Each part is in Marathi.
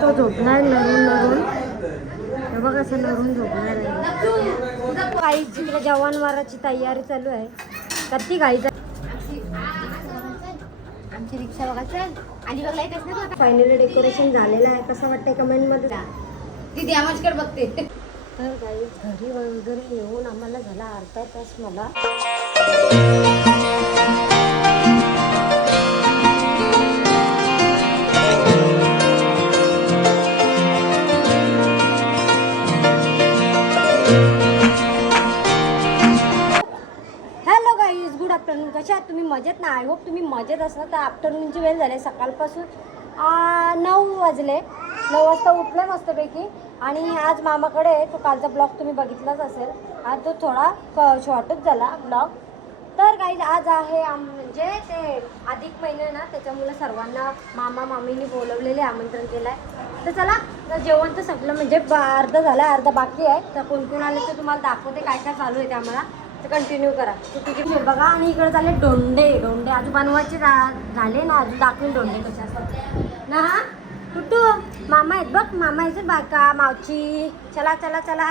तो झोपणार नरून नरून, हे बघ असं नरून झोपणार आहे. काही तिकडे जवानवाराची तयारी चालू आहे. कधी गाईचा आमची रिक्षा बघा चल अलिबागला येतेस ना. फायनली डेकोरेशन झालेलं आहे. कसं वाटतंय कमेंट मध्ये दीदी आमचकडे बघते. तर गाई घरी वगैरे येऊन आम्हाला झाला अर्धा तास. मला आफ्टरनून कशा आहात तुम्ही? मजेत ना? आय होप तुम्ही मजेत असणार. तर आफ्टरनूनची वेळ झाली. सकाळपासून 9 वाजले. 9 वाजता उठले मस्तपैकी. आणि आज मामाकडे तो कालचा ब्लॉग तुम्ही बघितलाच असेल. आज तो थोडा शॉर्टच झाला ब्लॉग. तर काही आज आहे म्हणजे ते अधिक महिना ना, त्याच्यामुळे सर्वांना मामा मामीने बोलवलेले, आमंत्रण केलं आहे. तर चला जेवण तर सगळं म्हणजे अर्धा झालं, अर्धा बाकी आहे. तर कोण कोण आले ते तुम्हाला दाखवते काय काय चालू आहे ते आम्हाला. तर कंटिन्यू करा. तुझे बघा. आणि इकडे झाले डोंडे. डोंडे अजून बनवायचे झाले ना. अजून दाखवेल डोंडे कसे असतात ना. टुटू मामा आहेत बघ. मामा आहेत बाका मावची. चला चला चला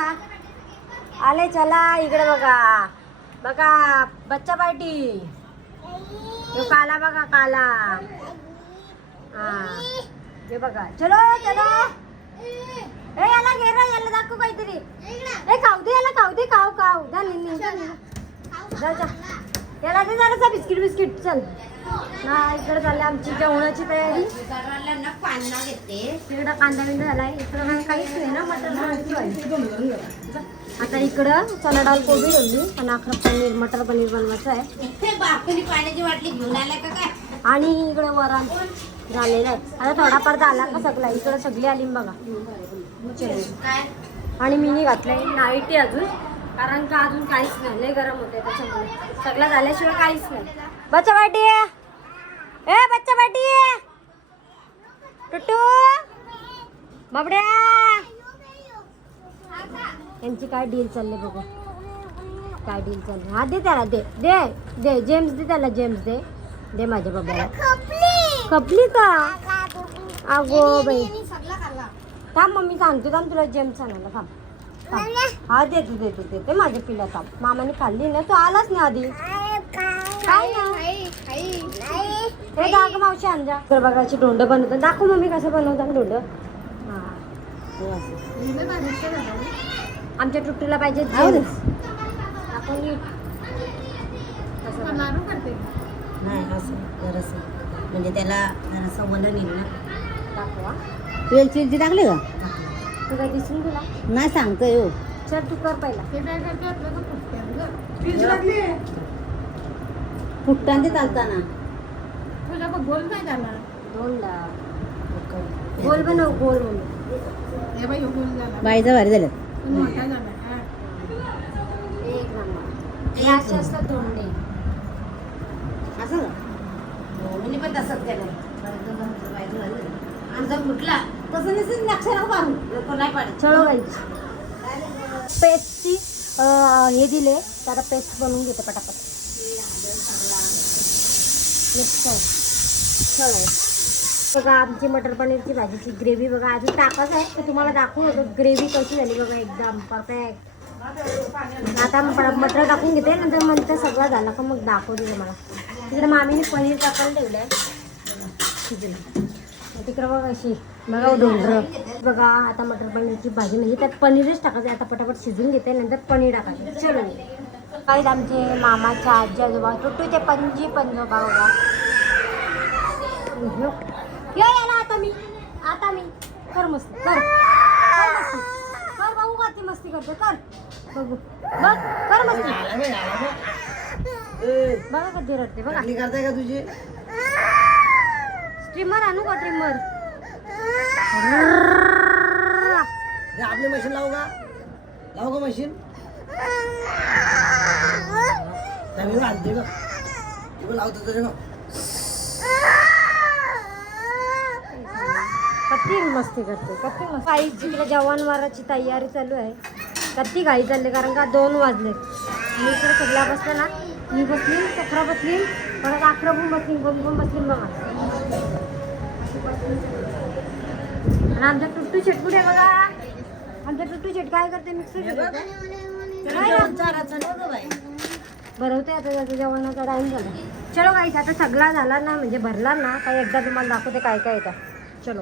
आले. चला इकडे बघा. बघा बच्चा पार्टी. तो काला बघा काला. हां हे बघा. चलो चलो. ए याला घे रे. याला दाखव काहीतरी. ए खाऊ दे याला. खाऊ दे. खाऊ खाऊ जा निन्नी जा जा. याला दे जरासा बिस्किट बिस्किट. चल ना. इकडे झाली आमची जेवणाची तयारी. तिकडं कांदा बिंदा झालाय. इकडं काहीच नाही ना. मटर आता इकडं चना डाळ कोबी ठेवली. आणि अख्खा पनीर मटर पनीर बनवायचं आहे. पाण्याची बाटली घेऊन आलाय का काय. आणि इकडे वरण झालेलं आहे. आता थोडाफार झाला का सगळा. इकडे सगळी आली बघा. आणि मी घातलंय नाईटी अजून, कारण का अजून काहीच नाही. लय गरम होते त्याच्यामुळे. सगळं झाल्याशिवाय काहीच नाही. बच्चा पार्टी आहे. ए बच्चा पार्टी आहे. टुटू बाबड्या. यांची काय डील चालली बघू. काय डील चालली. हा दे त्याला. दे दे दे जेम्स दे त्याला. जेम्स दे. दे माझ्या बाबाला. खपली का अगो बाई. थांब मम्मी सांगतो. थांब तुला जेम्स आणायला. थांब. हा दे तू दे तू दे माझ्या पिला. थांब. मामाने खाल्ली ना. तू आलाच ना आधी. काय हे दाग मावशी आणजा. तर बघायची डोंड बनवतात. दाखव मम्मी कसं बनवतात डोंड. हां आमच्या टुट्टूला पाहिजे जेम्स. आपण नाही असं जरासं म्हणजे त्याला जरासं वलं निघ ना. दाखवा. वेलची टाकली का? तू काय दिसून तुला नाही सांगतोय हो. चल तू कर पहिला. फुटताना ते चालताना तुझा गोल नाही झाला. दोनदा गोल बनव. गोल बनव. बाईचा भारी झालं. एक नंबर. हे असे असतात धोंडे. असं मी पण तसंच केलं. आमचा फुटला तसं नसेल. लक्षात मारून नाही पाडत. चलो बाई. पेस्टची हे दिले. त्याला पेस्ट बनवून घेते पटापट. बघा आमची मटर पनीरची भाजीची ग्रेव्ही बघा. अजून टाकाच आहे. तर तुम्हाला दाखवू ग्रेव्ही कशी झाली बघा. एकदम परफेक्ट. आता मटर टाकून घेते. नंतर म्हणते सगळं झालं का मग दाखवते तुम्हाला. तिकडे मामीने पनीर टाकायला ठेवलं आहे. तिकडं बघा अशी बघा डोंगर बघा. आता मटर पनीरची भाजी म्हणजे त्यात पनीरच टाकायचं. आता पटापट शिजून घेते. नंतर पनीर टाकायचं. चलो काही आमचे मामाच्या आजी आजोबा टुट्टूचे पणजी पंजोबा बघा. याला आता मी कर मस्ती कर. कर बघू का ती मस्ती करते. कर बघू बघ. कर मस्ती. बघा कधी रडते बघा. करताय का तुझी स्ट्रीमर आणू का? ट्रिमर आपली मशीन लावू का मशीन. आणते का लावतो तरी कती मस्ती करते. कती मस्ती. काही जिकडे जवानवाराची तयारी चालू आहे. कती घाई चालली कारण का 2 वाजले. मी इकडे सगळ्या बसल्या ना. मी बसली. चक्रा बसली. परत अकरा पण बसली. कोण बसली बघा. आणि आमचा टुट्टू शेट कुठे आहे बघा. आमचा टुट्टू शेट काय करते मिक्सर भरवते आता त्याचं जेवणाचा टाइम झाला. चलो गाईस आता सगळा झाला ना म्हणजे भरला ना काही एकदा तुम्हाला दाखवते काय काय येतं. चलो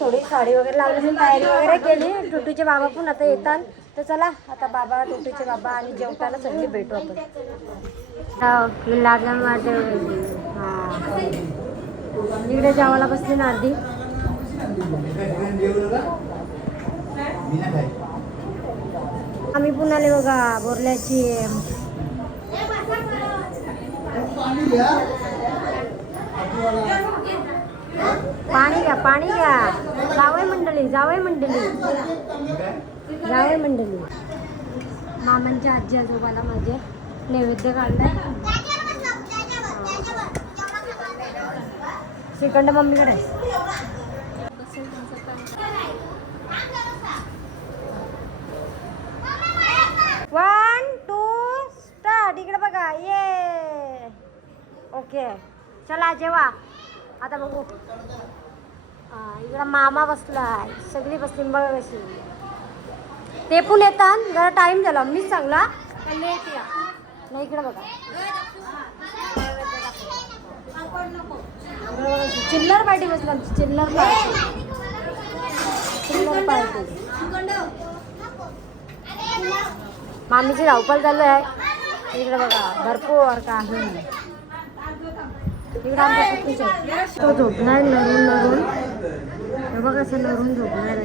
थोडी साडी वगैरे लावली तयारी वगैरे केली. टुटूचे बाबा पण आता येतात तर चला आता बाबा टुटूचे बाबा आणि जेवताना सगळे भेटू आपण. लागला माझ्या हां इकडे जेवायला बसली ना अर्धी. आम्ही पुन्हा आले बघा बोरल्याची. पाणी घ्या पाणी घ्या. जावई मंडळी जावई मंडळी जावई मंडळी. मामांच्या आजी आजोबाला माझे नैवेद्य काढलाय. श्रीखंड मम्मीकडे आहे. 1 2 स्टार्ट. इकडे बघा ये. ओके चला जेवा आता बघू. इकडं मामा बसलाय सगळी बसली बघा कशी. ते पण येतात जरा टाइम झाला मीच चांगला नाही. इकडे बघा चिल्लर पार्टी बसली आमची. चिल्लर पार्टी मामीची धावपळ चालू आहे. इकडे बघा भरपूर काही. इकडे आमच्या तो झोपणार नरून नरून. बघा असं नरून झोपणार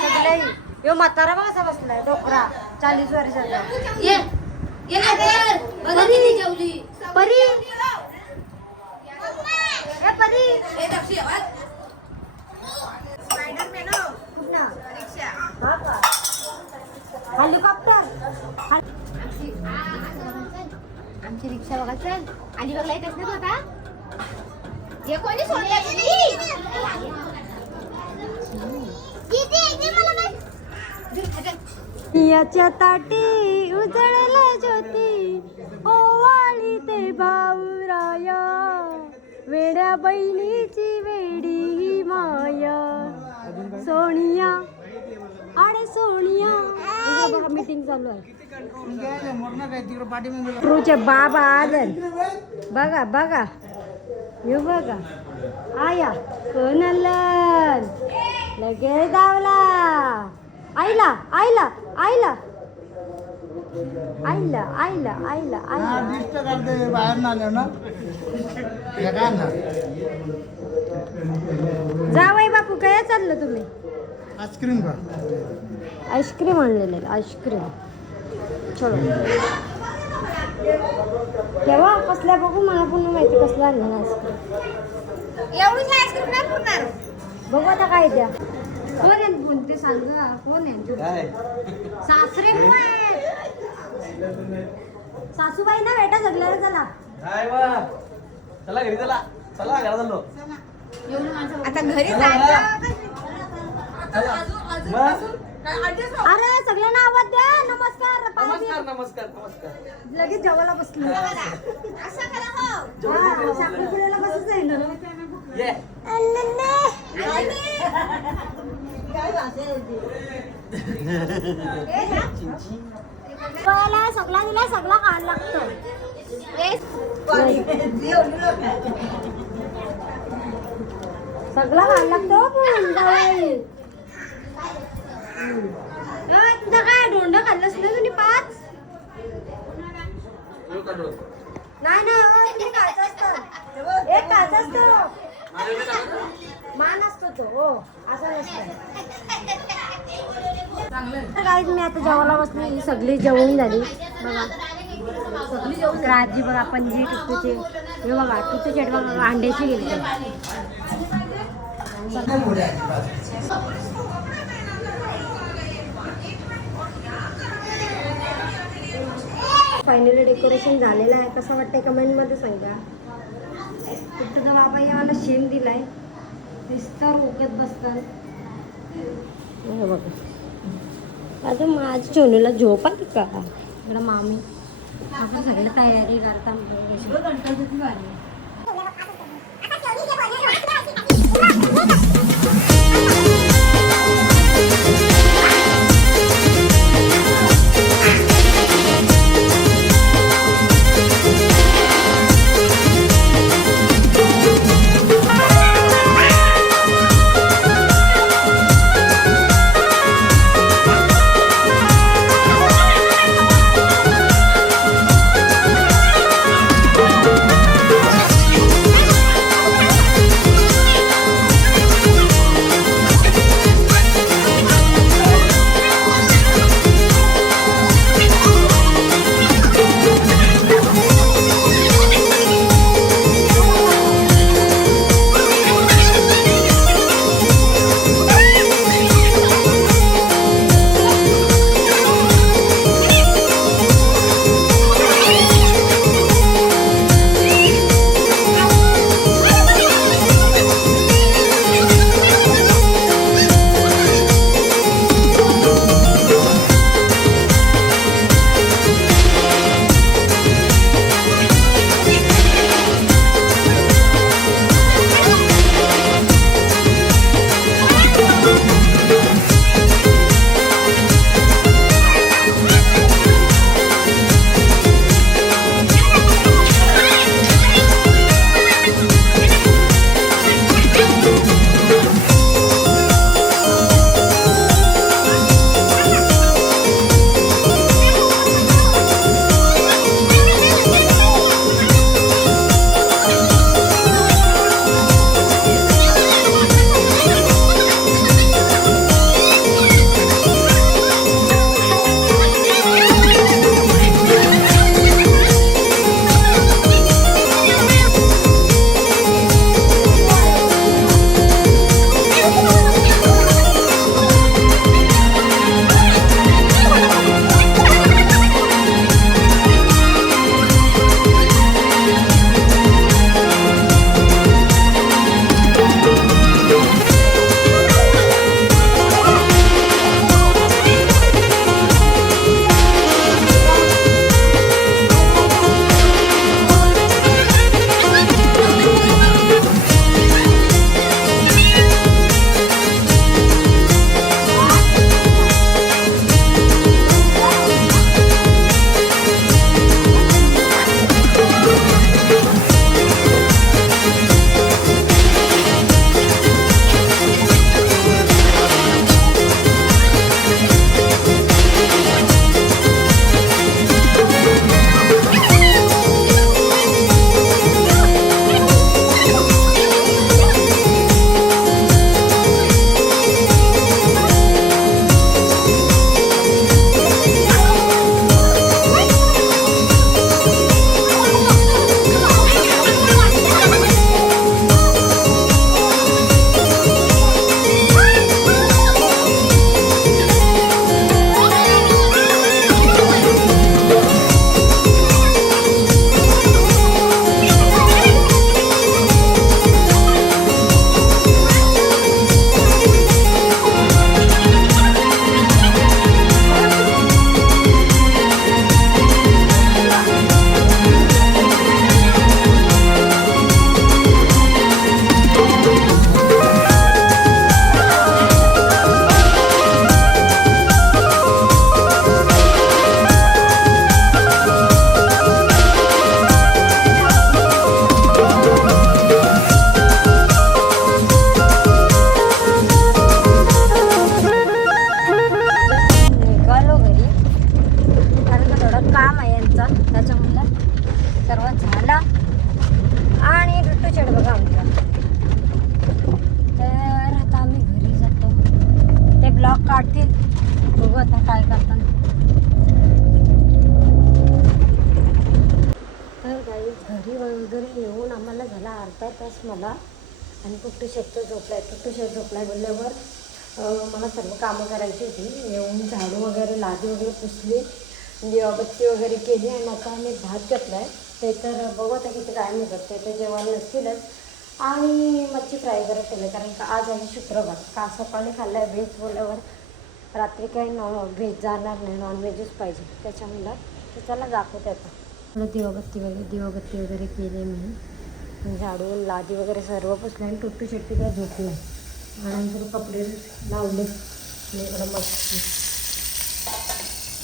सगळे. यो म्हातारा बघा कसा बसलाय डोकरा 40 वर्षाचा. परी परी हेलिकॉप्टर. आमची रिक्षा बघा चल अलिबागला येत असते आता. हे कोणी याच्या ताटी उजळला ज्योती ओवाळी ते भाऊराया. वेड्या बहिणीची वेडी ही माया. सोनिया अरे सोनिया. बघा मीटिंग चालू आहे. ट्रूचे बाबा आदन बघा बघा यो बघा आया कोणाला लगेच धावला. आईला आईला आईला आईला आईला आईला आईला जावई बापू काय चाललं तुम्ही. आईस्क्रीम का आईस्क्रीम आणलेलं आहे आईस्क्रीम. चलो तेव्हा कसल्या बघू मला पुन्हा माहिती कसलं आणलं आईस्क्रीम. एवढीच आईस्क्रीम नाही पुरणार. बघू आता काय द्या. कोण आहे कोणते सांग कोण आहे. सासरे सासूबाई ना बेटा सगळ्याला चला. चला घरी चला. चला घरा चाललो आता घरी अरे सगळ्यांना आवाज द्या. नमस्कार नमस्कार नमस्कार नमस्कार. लगेच जेवायला बसलो. साखरपुड्याला कसंच आहे ना. सगळा दिला सगळा खायला लागतं. सगळा खायला लागतो तुझा काय डोंडा खाल्लंस ना तुम्ही 5. नाही ना तुम्ही खायचं असतं. एक खायचं असतो मान असतो तो. हो असा नसतं. काहीच मी आता जेवायला बसली. सगळी जेवण झाली बघा. सगळी जेवण आजी बघा पणजी टुकूचे हे बघा टुकू चेट बघा अंड्याची गेली. फायनली डेकोरेशन झालेलं आहे. कसं वाटतंय कमेंटमध्ये सांगा. तुझा बाबा या मला शेण दिलाय. नुसतं रोकत बसतात. बघा आता माझ्या चोनूला झोप आली का. इकडं मामी आपण सगळी तयारी करता गणपतीची वारी. काढतील. बघू आता काय करतात. तर काही घरी वगैरे येऊन आम्हाला झाला अर्धा तास मला आणि कुठे शेत झोपलाय बोलल्यावर मला सर्व कामं करायची होती. येऊन झाडू वगैरे लादी वगैरे पुसली, दिवाबत्ती वगैरे केली आणि आता आम्ही भात घेतला आहे. ते तर बघू आता किती टाईम होतात. ते तर जेवण नसतीलच. आणि मच्छी फ्राय करत केलं कारण का आज आहे शुक्रवार. का सकाळी खाल्लं आहे व्हेज बोलल्यावर रात्री काही व्हेज जाणार नाही, नॉनव्हेजच पाहिजे. त्याच्यामुळं तर चला दाखवते आता. थोडं दिवाबत्ती वगैरे केली मी. झाडून लादी वगैरे सर्व पुसलं आणि टुट्टू शेट्टी काय झोपलं आणि नंतर कपडे लावले आणि इकडं मच्छी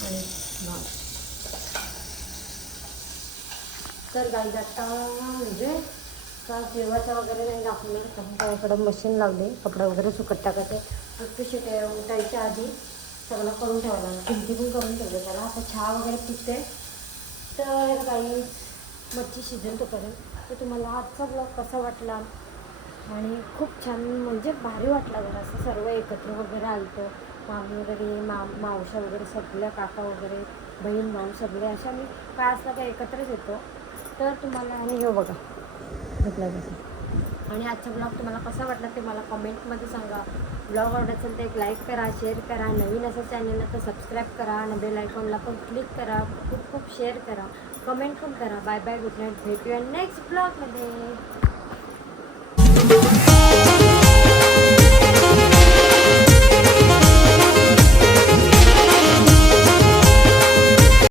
आणि भात. तर गाई आता म्हणजे का जेवायचं वगैरे नाही दाखवलं कारण इकडं मशीन लावले कपडे वगैरे सुकत टाकायचे. टुट्टू शेट्टी उठायच्या आधी सगळं करून ठेवलं भिंती पण करून ठेवलं त्याला. आता चहा वगैरे पिते तर काही मच्छी शिजेल तोपर्यंत. तर तुम्हाला आजचा ब्लॉग कसा वाटला आणि खूप छान म्हणजे भारी वाटला जरा असं सर्व एकत्र वगैरे आलतं. मामी वगैरे मावशा वगैरे सगळ्या काका वगैरे बहीण भाऊ सगळे अशा मी काय असला का एकत्रच येतो. तर तुम्हाला आणि हे बघा झोपला कसं. आणि आजचा ब्लॉग तुम्हाला कसा वाटला ते मला कमेंटमध्ये सांगा. ब्लॉग आवडत असेल तर एक लाईक करा, शेअर करा. नवीन असेल चॅनलला तर सबस्क्राईब करा आणि बेल आयकॉनला पण क्लिक करा. खूप खूप शेअर करा, कमेंट पण करा. Bye bye, good night. भेटूया नेक्स्ट ब्लॉगमध्ये.